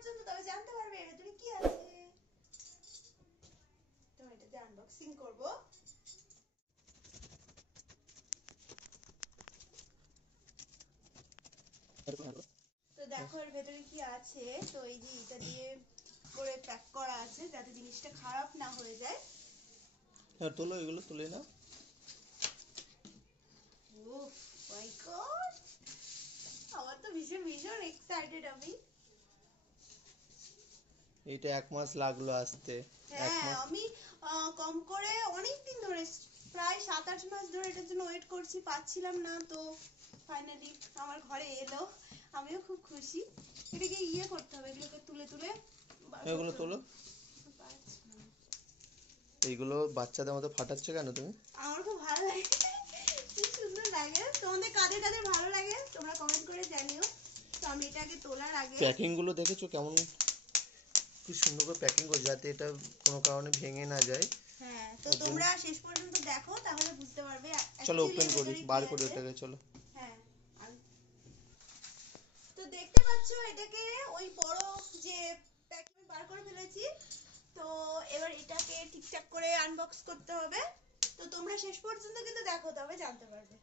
পর্যন্ত তবে জানতে পারবে এর ভিতরে কি আছে। তো এটা আনবক্সিং করব। তো দেখো এর ভেতরে কি আছে। তো এই যে এটা দিয়ে করে প্যাক করা আছে যাতে জিনিসটা খারাপ না হয়ে যায়। হ্যাঁ তোলো, এগুলো তুলে নাও। ও মাই গড, আমার তো ভীষণ ভীষণ এক্সাইটেড আমি। এটা 1 মাস লাগলো আসতে। হ্যাঁ আমি কম করে অনেক দিন ধরে প্রায় 7-8 মাস ধরে এটার জন্য ওয়েট করছি, পাচ্ছিলাম না। তো ফাইনালি আমার ঘরে এলো, আমিও খুব খুশি। এটাকে ইয়ে করতে হবে, এগুলোকে তুলে তুলে এগুলো তোলো। এইগুলো বাচ্চাদের মতো ফাটাচ্ছে কেন তুমি? আমার খুব ভালো লাগে, কি সুন্দর লাগে। তোমাদের কাদের কাদের ভালো লাগে তোমরা কমেন্ট করে জানিও। তো আমি এটাকে তোলার আগে প্যাকিং গুলো দেখেছো কেমন কি সুন্দর করে প্যাকিং করে, যাতে এটা কোনো কারণে ভেঙে না যায়। হ্যাঁ তো তোমরা শেষ পর্যন্ত দেখো তাহলে বুঝতে পারবে। চলো ওপেন করি, বার করি ওটাকে, চলো। হ্যাঁ তো দেখতে পাচ্ছো এটাকে ওই বড় যে প্যাকিং বার করে ফেলেছি। তো এবার এটাকে ঠিকঠাক করে আনবক্স করতে হবে। তো তোমরা শেষ পর্যন্ত কিন্তু দেখো তবে জানতে পারবে।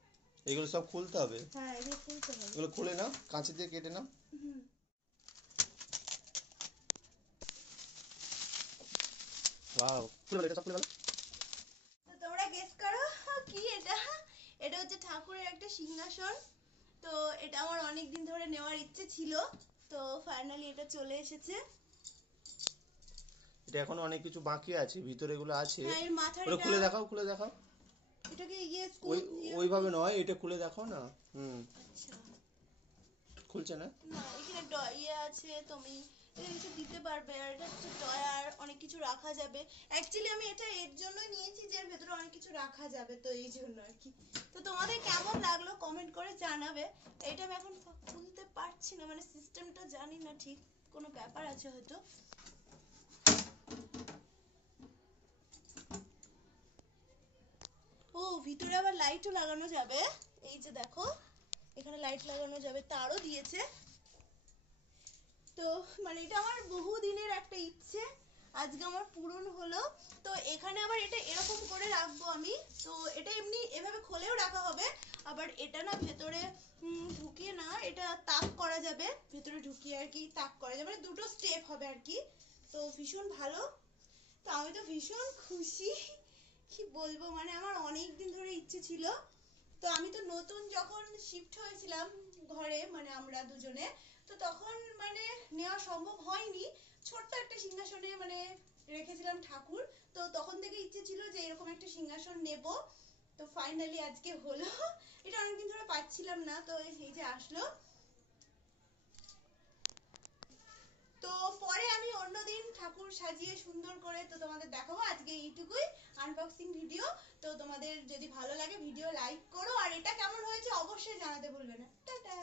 এগুলো সব খুলতে হবে। হ্যাঁ এগুলো খুলতে হবে। এগুলো খুলে নাও, কাঁচি দিয়ে কেটে নাও। ওয়াও, খুলে এটা সব খুলে ফেলো। তো তোমরা গেস করো কি এটা। এটা হচ্ছে ঠাকুরের একটা সিংহাসন। তো এটা আমার অনেক দিন ধরে নেওয়ার ইচ্ছে ছিল। তো ফাইনালি এটা চলে এসেছে। এটা এখনো অনেক কিছু বাকি আছে, ভিতরে এগুলো আছে। হ্যাঁ এর মাথাটা ওটা খুলে দেখাও, খুলে দেখাও। এটাকে ইয়ে ওই স্কুল ওইভাবে নয়, এটা খুলে দেখাও না। আচ্ছা খুলছে না। না, এখানে ইয়ে আছে, তুমি এটা কিছু দিতে পারবে। আর এটা হচ্ছে ডয়ার, অনেক কিছু রাখা যাবে। অ্যাকচুয়ালি আমি এটা এর জন্য নিয়েছি যে এর ভেতরে অনেক কিছু রাখা যাবে, তো এই জন্য আর কি। তো তোমাদের কেমন লাগলো কমেন্ট করে জানাবে। এটা আমি এখন খুলতে পারছি না, মানে সিস্টেমটা জানি না ঠিক, কোনো ব্যাপার আছে হয়তো। ও ভিতরে আবার লাইটও লাগানো যাবে। এই যে দেখো এখানে লাইট লাগানো যাবে, তারও দিয়েছে। তো মানে এটা আমার বহু দিনের একটা ইচ্ছে, আজকে আমার পূরণ হলো। তো এখানে আবার এটা এরকম করে রাখবো আমি। তো এটা এমনি এভাবে খোলেও রাখা হবে। আবার এটা না ভেতরে ঢুকিয়ে না, এটা তাক করা যাবে, ভেতরে ঢুকিয়ে আর কি তাক করা যাবে, মানে দুটো স্টেপ হবে আর কি। তো ভীষণ ভালো। তো আমি তো ভীষণ খুশি, কি বলবো, মানে আমার অনেক দিন ধরে ইচ্ছে ছিল। তো আমি তো নতুন যখন শিফট হয়েছিলাম ঘরে, মানে আমরা দুজনে, তো তখন মানে নেওয়া সম্ভব হয়নি। ছোট্ট একটা সিংহাসনে মানে রেখেছিলাম ঠাকুর। তো তখন থেকে ইচ্ছে ছিল যে এরকম একটা সিংহাসন নেব। তো ফাইনালি আজকে হলো। এটা অনেকদিন ধরে পাচ্ছিলাম না, তো এই যে আসলো। তো পরে আমি অন্যদিন ঠাকুর সাজিয়ে সুন্দর করে তো তোমাদের দেখাবো। আজকে এইটুকুই আনবক্সিং ভিডিও। তো তোমাদের যদি ভালো লাগে ভিডিও লাইক করো, আর এটা কেমন হয়েছে অবশ্যই জানাতে ভুলবে না। টাটা।